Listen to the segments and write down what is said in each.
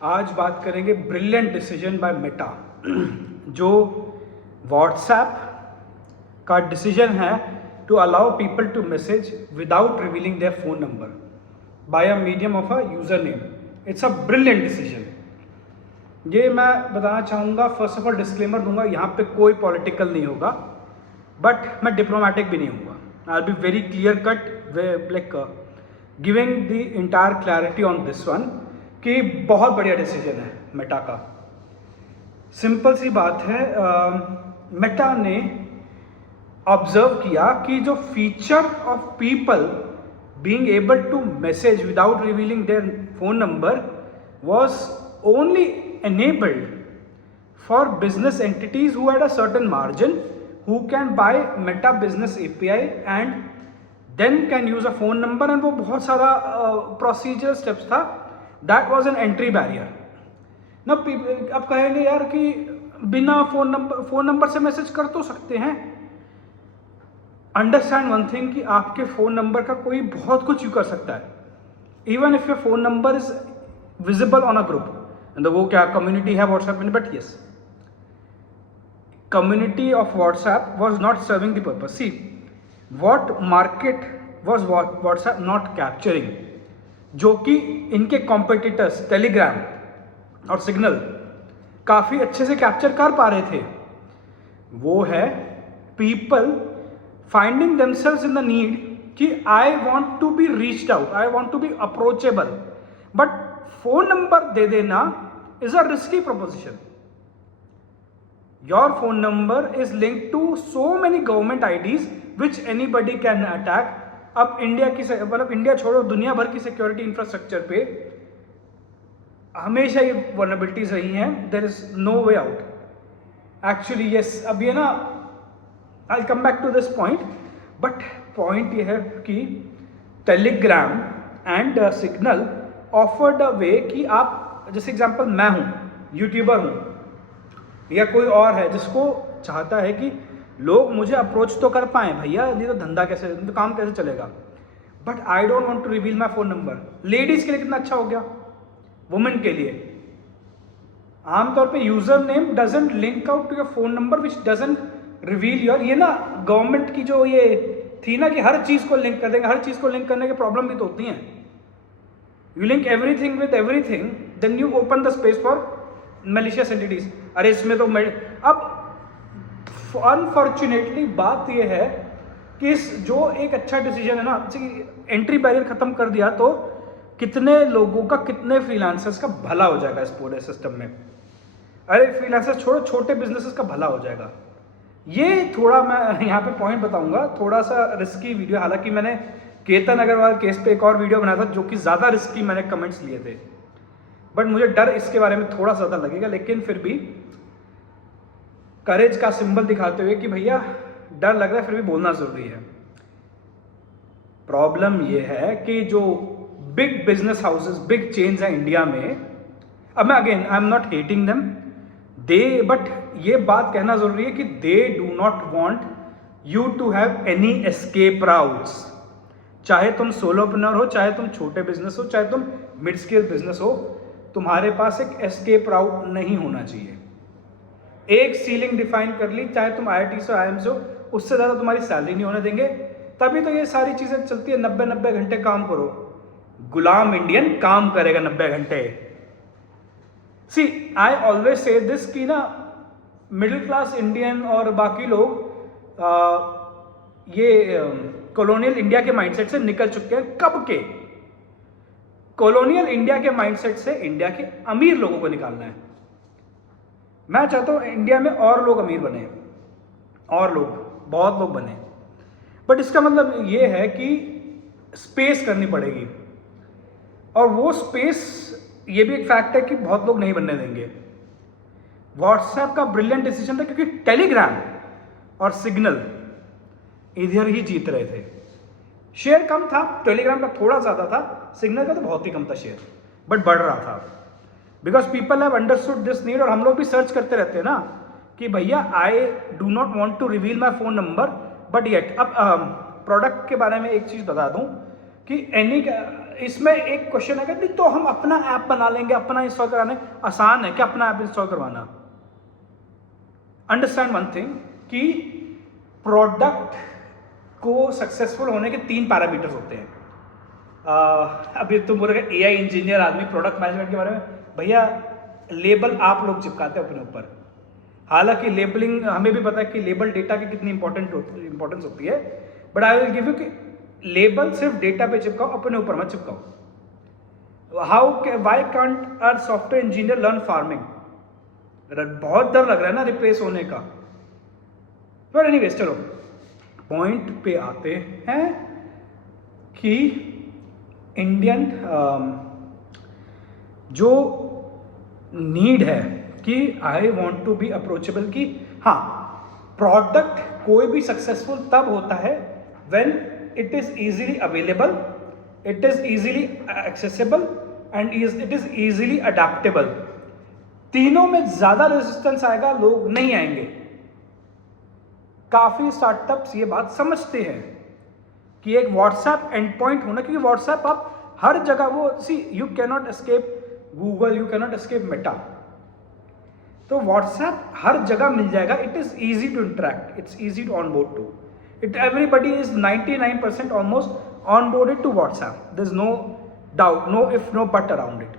आज बात करेंगे ब्रिलियंट डिसीजन बाय मेटा जो व्हाट्सएप का डिसीजन है to allow people to message without revealing their phone number by a medium of a user name. It's a brilliant decision. ये मैं बताना चाहूँगा, फर्स्ट ऑफ ऑल डिस्क्लेमर दूंगा, यहाँ पे कोई पॉलिटिकल नहीं होगा, बट मैं डिप्लोमेटिक भी नहीं हूँगा। I will be very clear cut like giving the entire clarity on this one कि बहुत बढ़िया डिसीजन है मेटा का। सिंपल सी बात है, मेटा ने ऑब्जर्व किया कि जो feature of people being able to message without revealing their phone number was only enabled for business entities who had a certain margin, who can buy Meta Business API and then can use a phone number, and वो बहुत सारा procedure steps था। That was an entry barrier ना। अब कहेंगे यार कि बिना फोन नंबर से मैसेज कर तो सकते हैं। अंडरस्टैंड वन थिंग कि आपके फोन नंबर का कोई बहुत कुछ यू कर सकता है, even if your phone number is visible on a group. वो क्या कम्युनिटी है व्हाट्सएप में, but yes, community of WhatsApp was not serving the purpose. See what market was WhatsApp not capturing, जो कि इनके कॉम्पिटिटर्स टेलीग्राम और signal काफ़ी अच्छे से कैप्चर कर पा रहे थे, वो है people finding themselves in the need कि I want to be reached out, I want to be approachable, but phone number दे देना is a risky proposition. Your phone number is linked to so many government IDs which anybody can attack. अब India की मतलब India छोड़ो, दुनिया भर की security infrastructure पे हमेशा ये वल्नरेबिलिटीज रही हैं। There is no way out actually. Yes, अब ये ना, I come back to this point, but point ये है कि Telegram and Signal offered a way कि आप, जैसे एग्जांपल मैं हूँ, यूट्यूबर हूँ, या कोई और है जिसको चाहता है कि लोग मुझे अप्रोच तो कर पाएँ, भैया नहीं तो धंधा कैसे, नहीं तो काम कैसे चलेगा, but I don't want to reveal my phone number. Ladies के लिए कितना अच्छा हो गया, वुमेन के लिए आमतौर पे user name doesn't link out to your phone number which doesn't reveal your. ये ना गवर्नमेंट की जो ये थी ना कि हर चीज़ को लिंक कर देंगे, हर चीज़ को लिंक करने की प्रॉब्लम भी तो होती हैं। You link everything with everything, then you open the space for malicious entities. अरे इसमें तो अब अनफॉर्चुनेटली बात यह है कि इस जो एक अच्छा डिसीजन है ना, एंट्री बैरियर खत्म कर दिया तो कितने लोगों का, कितने फ्रीलांसर्स का भला हो जाएगा इस पूरे सिस्टम में। अरे फ्रीलांसर्स छोड़ो, छोटे बिजनेसेस का भला हो जाएगा। ये थोड़ा मैं यहाँ पे पॉइंट बताऊंगा, थोड़ा सा रिस्की वीडियो, हालांकि मैंने केतन अग्रवाल केस पे एक और वीडियो बनाया था जो कि ज़्यादा रिस्की मैंने कमेंट्स लिए थे, बट मुझे डर इसके बारे में थोड़ा ज़्यादा लगेगा, लेकिन फिर भी करेज का सिंबल दिखाते हुए कि भैया डर लग रहा है फिर भी बोलना ज़रूरी है। प्रॉब्लम ये है कि जो big business houses, big chains हैं इंडिया में, अब मैं again I am not hating them, they, but ये बात कहना ज़रूरी है कि they do not want you to have any escape routes. चाहे तुम सोलोप्रेन्योर हो, चाहे तुम छोटे बिजनेस हो, चाहे तुम मिड स्केल बिजनेस हो, तुम्हारे पास एक एस्केप राउट नहीं होना चाहिए। एक सीलिंग डिफाइन कर ली, चाहे तुम IIT से IIM से हो, उससे ज़्यादा तुम्हारी सैलरी नहीं होने देंगे। तभी तो ये सारी चीज़ें चलती है, 90 घंटे काम करो। गुलाम इंडियन काम करेगा 90 घंटे। सी आई ऑलवेज से दिस कि ना, मिडिल क्लास इंडियन और बाकी लोग ये कॉलोनियल इंडिया के माइंडसेट से निकल चुके हैं। कब के? कॉलोनियल इंडिया के माइंडसेट से इंडिया के अमीर लोगों को निकालना है। मैं चाहता हूं इंडिया में और लोग अमीर बने, और लोग, बहुत लोग बने, बट इसका मतलब ये है कि स्पेस करनी पड़ेगी, और वो स्पेस, ये भी एक फैक्ट है कि बहुत लोग नहीं बनने देंगे। व्हाट्सएप का ब्रिलियंट डिसीजन था क्योंकि टेलीग्राम और सिग्नल इधर ही जीत रहे थे। शेयर कम था, टेलीग्राम का थोड़ा ज़्यादा था, सिग्नल का तो बहुत ही कम था शेयर, बट बढ़ रहा था because people have understood this need. और हम लोग भी सर्च करते रहते हैं ना कि भैया I do not want to reveal my phone number, but yet. अब प्रोडक्ट के बारे में एक चीज़ बता दूं कि इसमें एक क्वेश्चन है कि तो हम अपना ऐप बना लेंगे, अपना इंस्टॉल कराने आसान है क्या अपना ऐप इंस्टॉल करवाना? अंडरस्टैंड वन थिंग कि प्रोडक्ट को सक्सेसफुल होने के 3 पैरामीटर्स होते हैं। अभी तुम बोलोगे एआई इंजीनियर आदमी प्रोडक्ट मैनेजमेंट के बारे में, भैया लेबल आप लोग चिपकाते हो अपने ऊपर। हालांकि लेबलिंग हमें भी पता है कि लेबल डेटा की कितनी इंपॉर्टेंस होती है, but I will give you कि लेबल सिर्फ डेटा पे चिपकाओ, अपने ऊपर मत चिपकाओ। Why can't our software engineer learn farming? बहुत डर लग रहा है ना रिप्लेस होने का। पर एनीवेज चलो पॉइंट पे आते हैं कि इंडियन जो नीड है कि I want to be approachable, कि हाँ प्रोडक्ट कोई भी सक्सेसफुल तब होता है when it is easily available, it is easily accessible and it is easily adaptable. तीनों में ज्यादा रेजिस्टेंस आएगा, लोग नहीं आएंगे। काफी स्टार्टअप्स ये बात समझते हैं कि एक व्हाट्सएप एंड पॉइंट होना, क्योंकि व्हाट्सएप आप हर जगह वो you can not escape Google, you can not escape Meta, तो व्हाट्सएप हर जगह मिल जाएगा। It is easy to interact, it's easy to onboard to it, everybody is 99% almost onboarded to WhatsApp, there is no doubt, no if no but around it.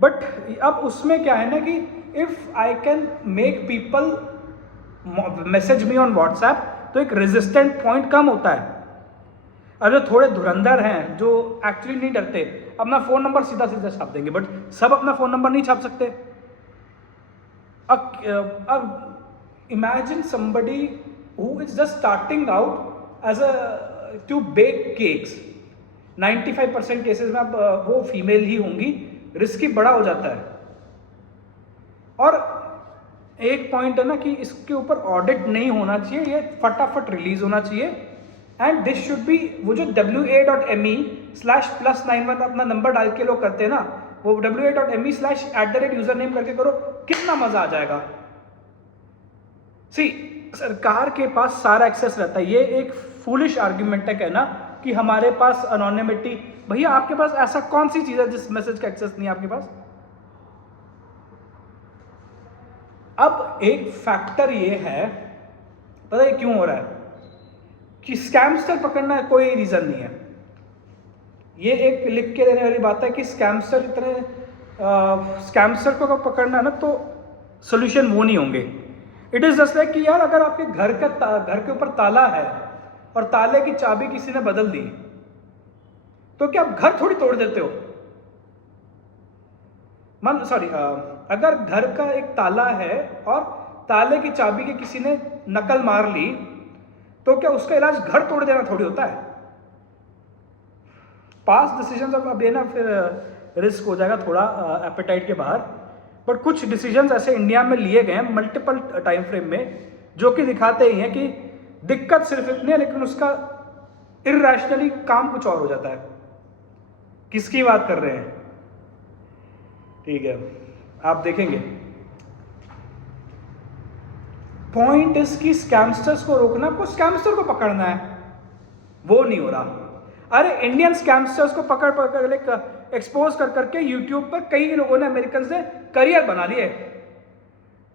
But अब उसमें क्या है ना कि if I can make people message me on WhatsApp, तो एक resistant point कम होता है। अब जो थोड़े धुरंधर हैं जो एक्चुअली नहीं डरते, अपना फोन नंबर सीधा सीधा छाप देंगे, बट सब अपना फोन नंबर नहीं छाप सकते। अब imagine somebody who is just starting out as a to bake cakes, 95% cases में अब वो फीमेल ही होंगी, रिस्की बड़ा हो जाता है। और एक पॉइंट है ना कि इसके ऊपर ऑडिट नहीं होना चाहिए, ये फटाफट रिलीज होना चाहिए। एंड दिस शुड बी, वो जो wa.me/+91 अपना नंबर डाल के लोग करते हैं ना, वो wa.me/@ यूजर नेम करके करो, कितना मजा आ जाएगा। सी सरकार के पास सारा एक्सेस रहता है। ये एक फूलिश आर्ग्यूमेंट है कहना कि हमारे पास अनोनिमिटी, भैया आपके पास ऐसा कौन सी चीज है जिस मैसेज का एक्सेस नहीं है आपके पास? अब एक फैक्टर ये है, पता है क्यों हो रहा है, कि स्कैमस्टर पकड़ना कोई रीजन नहीं है। ये एक लिख के देने वाली बात है कि स्कैमस्टर को पकड़ना है ना, तो सोल्यूशन वो नहीं होंगे। इट इज जस्ट लाइक कि यार अगर आपके घर के ऊपर ताला है और ताले की चाबी किसी ने बदल दी, तो क्या आप घर थोड़ी तोड़ देते हो? अगर घर का एक ताला है और ताले की चाबी की किसी ने नकल मार ली, तो क्या उसका इलाज घर तोड़ देना थोड़ी होता है? पास डिसीजन अब ये ना फिर रिस्क हो जाएगा थोड़ा एपेटाइट के बाहर, बट कुछ डिसीजंस ऐसे इंडिया में लिए गए हैं मल्टीपल टाइम फ्रेम में, जो कि दिखाते ही हैं कि दिक्कत सिर्फ इतनी है, लेकिन उसका इरैशनली काम कुछ और हो जाता है। किसकी बात कर रहे हैं? ठीक है, आप देखेंगे। पॉइंट इज कि स्कैमस्टर्स को रोकना, आपको स्कैमस्टर को पकड़ना है, वो नहीं हो रहा। अरे इंडियन स्कैमस्टर्स को पकड़ एक्सपोज कर करके यूट्यूब पर कई लोगों ने, अमेरिकन ने करियर बना लिए।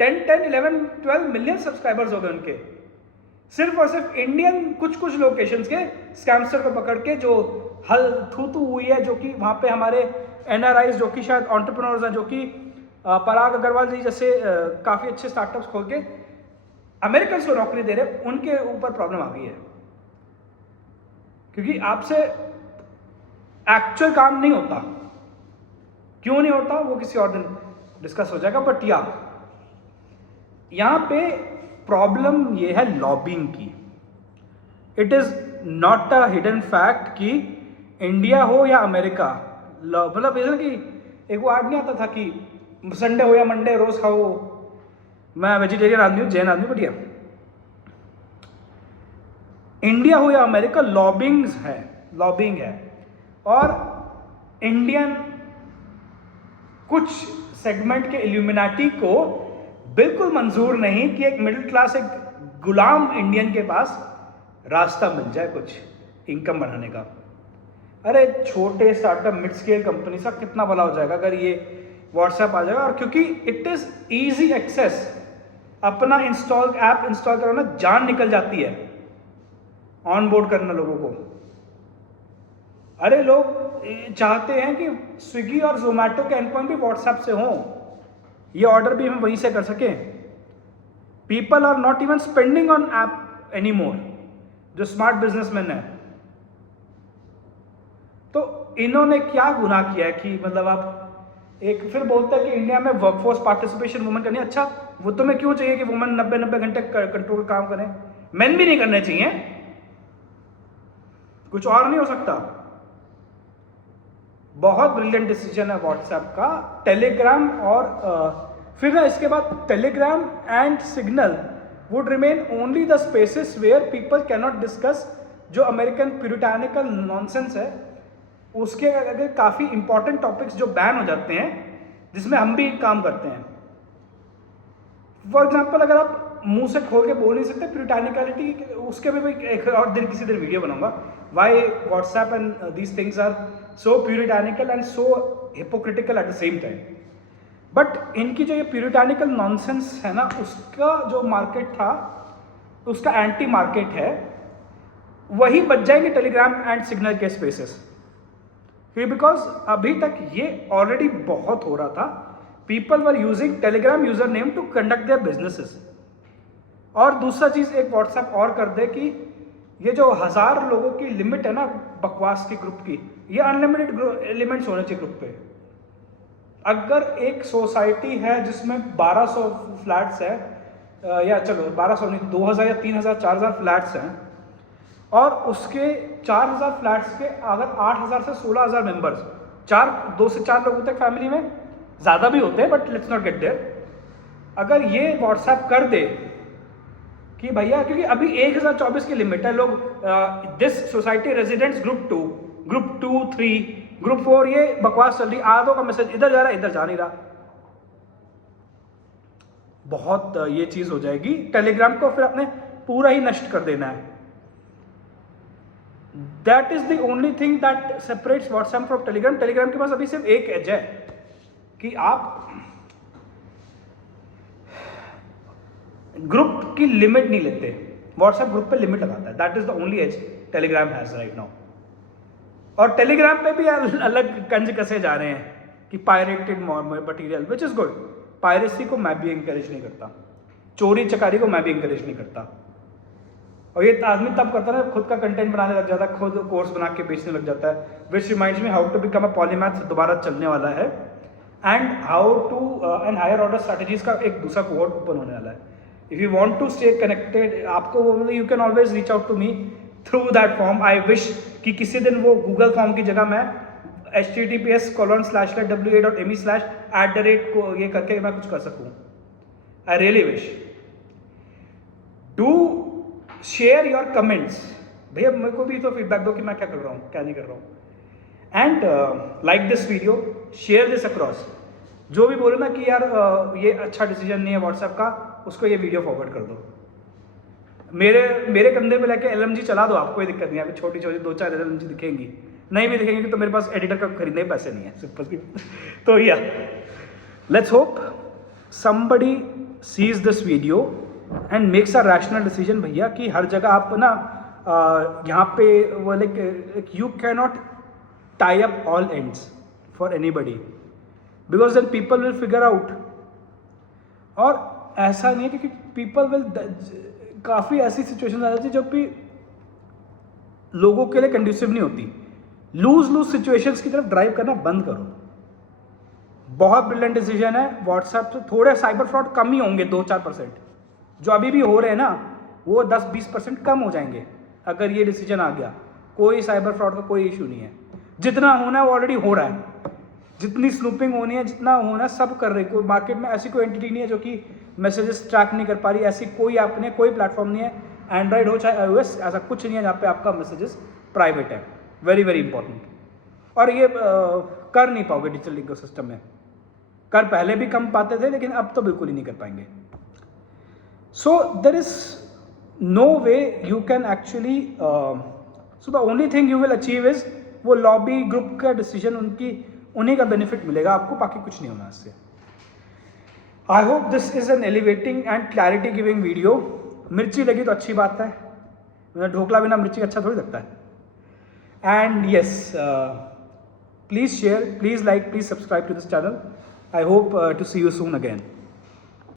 10, 11, 12 मिलियन सब्सक्राइबर्स हो गए उनके, सिर्फ और सिर्फ इंडियन कुछ लोकेशंस के स्कैमस्टर को पकड़ के, जो हल थू हुई है, जो कि वहाँ पे हमारे एनआरआईज जो कि शायद एंटरप्रेन्योर्स हैं, जो कि पराग अग्रवाल जी जैसे काफ़ी अच्छे स्टार्टअप्स खोल के अमेरिकन को नौकरी दे रहे, उनके ऊपर प्रॉब्लम आ गई है। क्योंकि आपसे एक्चुअल काम नहीं होता। क्यों नहीं होता वो किसी और दिन डिस्कस हो जाएगा, बट यहां पे प्रॉब्लम ये है लॉबिंग की। It is not a hidden fact कि इंडिया हो या अमेरिका, मतलब जैसे कि एक वो आर्ट नहीं आता था कि संडे हो या मंडे रोज खाओ। मैं वेजिटेरियन आदमी हूँ, जैन आदमी, बढ़िया। इंडिया हो या अमेरिका, लॉबिंग है। और इंडियन कुछ सेगमेंट के इल्यूमिनाटी को बिल्कुल मंजूर नहीं कि एक मिडिल क्लास, एक गुलाम इंडियन के पास रास्ता मिल जाए कुछ इनकम बढ़ाने का। अरे छोटे स्टार्टअप मिड स्केल कंपनी का कितना भला हो जाएगा अगर ये व्हाट्सएप आ जाएगा। और क्योंकि इट इज़ ईजी एक्सेस, अपना ऐप इंस्टॉल करो ना, जान निकल जाती है ऑन बोर्ड करना लोगों को। अरे लोग चाहते हैं कि स्विगी और जोमेटो के एंड पॉइंट भी व्हाट्सएप से हों, ये ऑर्डर भी हम वहीं से कर सकें। People are not even spending on app any more, जो स्मार्ट बिजनेसमैन है। तो इन्होंने क्या गुनाह किया है कि मतलब आप एक फिर बोलते हैं कि इंडिया में वर्कफोर्स पार्टिसिपेशन वुमेन करनी है। अच्छा, वो तुम्हें क्यों चाहिए कि वुमेन 90 घंटे कंट्रोल काम करें? मेन भी नहीं करने चाहिए, कुछ और नहीं हो सकता। बहुत ब्रिलियंट डिसीजन है व्हाट्सएप का। टेलीग्राम और फिर ना इसके बाद Telegram and Signal would remain only the spaces where people can not discuss जो अमेरिकन प्यूरिटानिकल नॉनसेंस है, उसके अगर काफ़ी इंपॉर्टेंट टॉपिक्स जो बैन हो जाते हैं, जिसमें हम भी काम करते हैं। फॉर एग्जाम्पल, अगर आप मुंह से खोल के बोल नहीं सकते प्यूरिटानिकलिटी, उसके भी मैं एक और दिन किसी दिन वीडियो बनाऊंगा, why WhatsApp and these things are so puritanical and so hypocritical at the same time. But इनकी जो ये प्यूरिटानिकल नॉनसेंस है ना, उसका जो मार्केट था, उसका एंटी मार्केट है, वही बच जाएंगे टेलीग्राम एंड सिग्नल के स्पेसेस। बिकॉज अभी तक ये ऑलरेडी बहुत हो रहा था। People were using Telegram user name to conduct their businesses. और दूसरा चीज एक व्हाट्सएप और कर दे कि ये जो 1000 लोगों की लिमिट है ना बकवास की ग्रुप की, ये अनलिमिटेड एलिमेंट्स होने चाहिए ग्रुप पे। अगर एक सोसाइटी है जिसमें 1200 फ्लैट्स है, या चलो 1200 नहीं, 2000 या 3000 4000 फ्लैट्स हैं, और उसके 4000 फ्लैट्स के अगर 8000 से 16000 मेंबर्स, 2 से 4 लोग होते हैं फैमिली में, ज़्यादा भी होते हैं but let's not get there. अगर ये व्हाट्सएप कर दे कि भैया, क्योंकि अभी 1024 की लिमिट है, लोग this society residents group 2, group 2, 3, group 4, ये बकवास चल रही, आधों का मैसेज इधर जा रहा है, इधर जा नहीं रहा। बहुत ये चीज़ हो जाएगी। टेलीग्राम को फिर अपने पूरा ही नष्ट कर देना है। That is the only thing that separates WhatsApp from Telegram. Telegram के पास अभी सिर्फ एक एज है कि आप ग्रुप की लिमिट नहीं लेते, व्हाट्सएप ग्रुप पे लिमिट लगाता है। That is the only edge Telegram has right now. और टेलीग्राम पे भी अलग कंज कसे जा रहे हैं कि pirated material, which is good. Piracy को मैं भी इंकरेज नहीं करता, चोरी चकारी को मैं भी इंकरेज नहीं करता। और ये आदमी तब करता है ना, खुद का कंटेंट बनाने लग जाता है, खुद कोर्स बना के बेचने लग जाता है। Which reminds me, how to become a polymath दोबारा चलने वाला है, and how to and higher order strategies का एक दूसरा कोहॉर्ट ओपन होने वाला है। If you want to stay connected, आपको you can always reach out to me through that form. I wish कि किसी दिन वो गूगल फॉर्म की जगह मैं https://wa.me/ को ये करके मैं कुछ कर सकूँ। I really wish. Do share your comments, भैया मेरे को भी तो फीडबैक दो कि मैं क्या कर रहा हूँ, क्या नहीं कर रहा हूँ। And like this video, share this across. जो भी बोले ना कि यार ये अच्छा डिसीजन नहीं है व्हाट्सएप का, उसको ये वीडियो फॉरवर्ड कर दो। मेरे कंधे पे लेके LMG चला दो, आपको कोई दिक्कत नहीं है। अभी छोटी छोटी 2-4 LMG दिखेंगी, नहीं भी दिखेंगी तो मेरे पास एडिटर का खरीदने पैसे नहीं है, सिंपल सी। तो या let's hope somebody sees this video and makes a rational decision. भैया कि हर जगह आप ना यहाँ पे वो like you can not tie up all ends for anybody, because then people will figure out. और ऐसा नहीं है कि पीपल विल, काफ़ी ऐसी सिचुएशन आ जाती है जो भी लोगों के लिए कंड्यूसिव नहीं होती। लूज सिचुएशंस की तरफ ड्राइव करना बंद करो। बहुत ब्रिलियंट डिसीजन है व्हाट्सएप से। थोड़े साइबर फ्रॉड कम ही होंगे, 2-4%। जो अभी भी हो रहे हैं ना, वो 10-20% कम हो जाएंगे अगर ये डिसीजन आ गया। कोई साइबर फ्रॉड का कोई इशू नहीं है। जितना होना है वो ऑलरेडी हो रहा है। जितनी स्नूपिंग होनी है, जितना होना है, सब कर रही है। कोई मार्केट में ऐसी कोई एंटिटी नहीं है जो कि मैसेजेस ट्रैक नहीं कर पा रही। ऐसी कोई ऐप नहीं है, कोई प्लेटफॉर्म नहीं है, एंड्रॉइड हो चाहे iOS, ऐसा कुछ नहीं है जहाँ पे आपका मैसेजेस प्राइवेट है। Very very important. और ये कर नहीं पाओगे डिजिटल इकोसिस्टम में। कर पहले भी कम पाते थे, लेकिन अब तो बिल्कुल ही नहीं कर पाएंगे। So there is no way you can actually, so the only thing you will achieve is वो लॉबी ग्रुप का डिसीजन उन्हीं का बेनिफिट मिलेगा आपको, बाकी कुछ नहीं होना इससे। I hope this is an elevating and clarity giving video. मिर्ची लगी तो अच्छी बात है, ढोकला बिना मिर्ची अच्छा थोड़ी लगता है। And yes, please share, please like, please subscribe to this channel. I hope to see you soon again.